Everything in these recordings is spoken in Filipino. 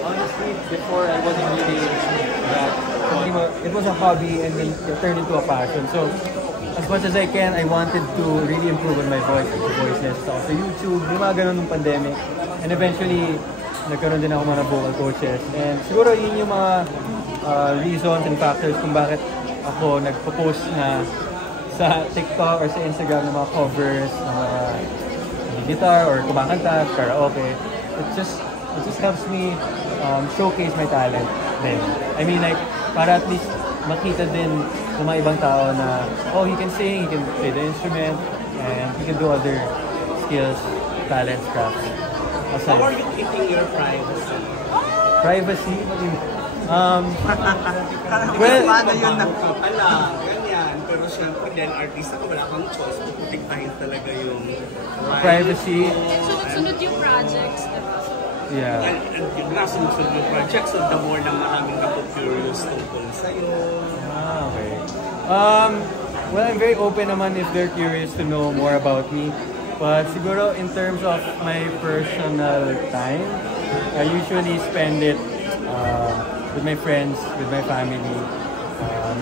Honestly, before I wasn't really that. It was a hobby and then it turned into a passion. So as much as I can, I wanted to really improve on my voice lessons ako sa YouTube, yung mga ganun nung pandemic. And eventually, nagkaroon din ako mga vocal coaches. And siguro yun yung mga reasons and factors kung bakit ako nagpo-post na sa TikTok or sa Instagram ng mga covers, ng mga guitar or kumakanta, karaoke. It just helps me showcase my talent then. I mean like, para at least makita din ng mga ibang tao na, oh, he can sing, he can play the instrument, and he can do other skills, talents, crafts. How are you keeping your privacy? Privacy? Well, paano yun na? Ganyan. Pero syempre, then artista ko, wala kang choice. Puputiktahin talaga yung privacy. So, sunod yung projects, diba? Yeah. And yung nasunod yung projects, so the more na maraming napo-curious tungkol sa'yo. Okay. Well, I'm very open naman if they're curious to know more about me. But siguro in terms of my personal time, I usually spend it with my friends, with my family.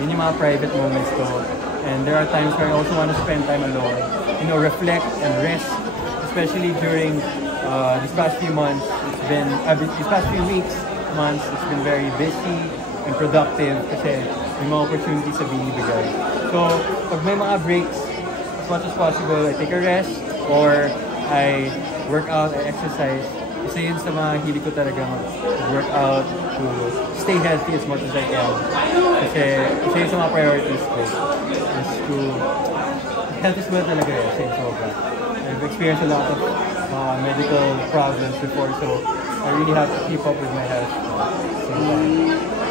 Yun yung mga private moments ko. And there are times where I also want to spend time alone. You know, reflect and rest. Especially during these past few months. These past few weeks, months, it's been very busy and productive kasi may mga opportunities sa binibigay. So, pag may mga breaks, as much as possible, I take a rest or I work out, I exercise. Kasi yun sa mga hilig ko talaga mag-work out to stay healthy as much as I can. Kasi yun sa mga priorities ko is to health is well talaga eh, kasi sobra. I've experienced a lot of medical problems before, so I really have to keep up with my health.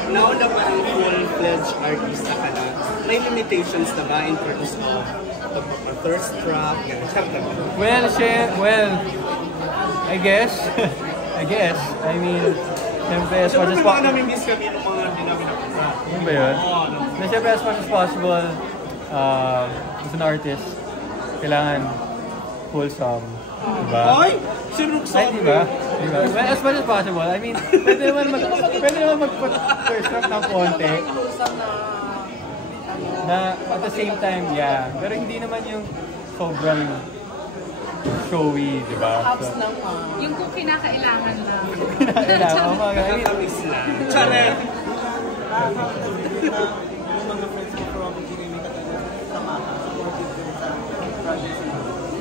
Now na parang full-fledged artista ka na, may limitations na ba in terms of pagpapa-thirst trap? Well, I guess. I mean, siyempre as much as possible. Namimiss kami ng mga dinabinapasa. Ano ba yun? Siyempre as much as possible, as an artist, kailangan wholesome. Diba? Ay! Sinong sabi? Diba? Well, as much as possible. I mean, pwede naman mag-first trap ng konti. Na at the same time, yeah. Pero hindi naman yung sobrang showy, diba? Ups naman. Yung kung kinakailangan lang. Kinakailangan. Oh my God. Nakakamiss lang. Charet!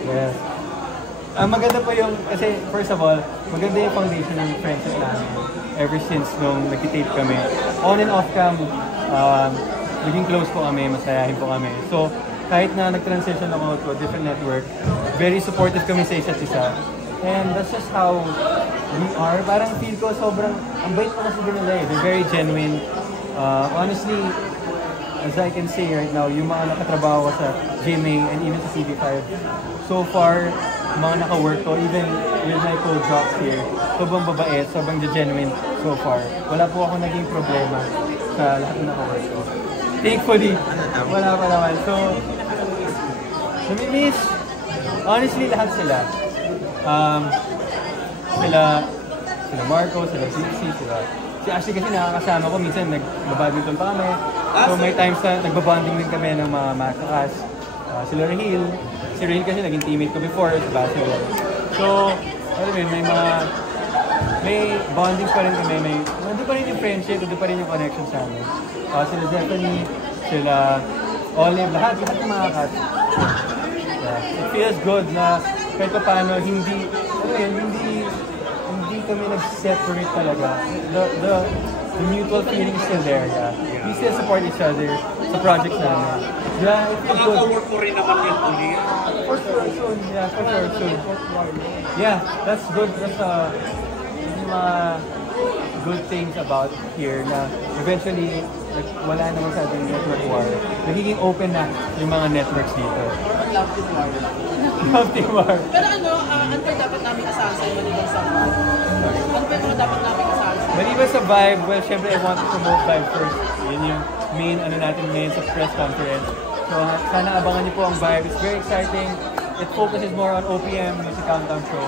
Yes. Ang maganda po yung, kasi first of all, maganda yung foundation ng friendship namin ever since nung nag-tape kami. On and off cam, naging close po kami, masayahin po kami. So, kahit na nag-transition ako to a different network, very supportive kami sa isa't isa. And that's just how we are. Parang feel ko sobrang, ang bait pa kasi din nila eh. They're very genuine. Honestly, as I can say right now, yung mga nakatrabaho ko sa GMA and even sa CB5, so far, mga naka-work ko, even with my co-drops here, sobrang babait, sobrang genuine so far. Wala po ako naging problema sa lahat ng naka-work ko. Thankfully, wala pa naman. So, namimiss, honestly, lahat sila. Sila Marco, sila Pixie, si Ashley kasi nakakasama ko, minsan nagbabadminton pa kami. So may times na nagbabonding din kami ng mga makakas. Sila Rahil. Si Rahil kasi naging teammate ko before sa basketball. So, alam mo may bondings pa rin kami. Nandun pa rin yung friendship, nandun pa rin yung connection sa amin. Sila Zephanie, sila Olive, lahat ng mga kat. Yeah. It feels good na kahit pa paano, hindi kami nag-separate talaga. The mutual feeling is still there. Yeah. We still support each other sa projects namin. Yeah, it feels good. Makaka-work ko rin naman yun ulit. For sure, soon. Yeah, for sure, soon. Yeah, that's good. That's yung mga good things about here na eventually wala naman sa ating network war. Nagiging open na yung mga networks dito. Love Team War. Love Team War. Pero ano pa dapat namin asahan sa'yo maliban sa vibe? Ano pa yung dapat namin asahan sa'yo? Maliban sa vibe, well, syempre I want to promote vibe first. Yun yung main natin ngayon sa press conference. So sana abangan niyo po ang vibe. It's very exciting. It focuses more on OPM, Music Countdown Show.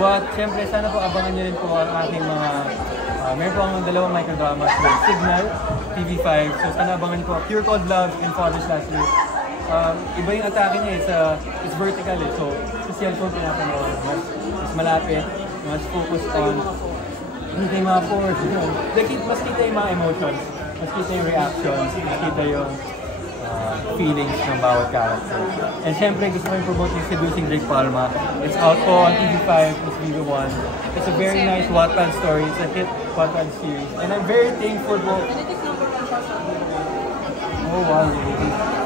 But syempre, sana po abangan nyo rin po ang aking mga meron po akong dalawang microdramas with Signal, TV5. So sana abangan po Pure Cold Love and Father's Last Year. Iba yung atake niya, it's vertical eh. So sa cellphone pinapanood, mas malapit, mas focused on hindi kayo mga force. Mas kita yung mga emotions, mas kita yung reactions, mas kita yung feelings ng bawat character. And syempre, gusto ko yung promote yung Seducing Drake Palma. It's out po on TV5, it's Viva One. It's a very nice Wattpad story. It's a hit Wattpad series. And I'm very thankful po. And it is number 1 siya sa Oh wow, really?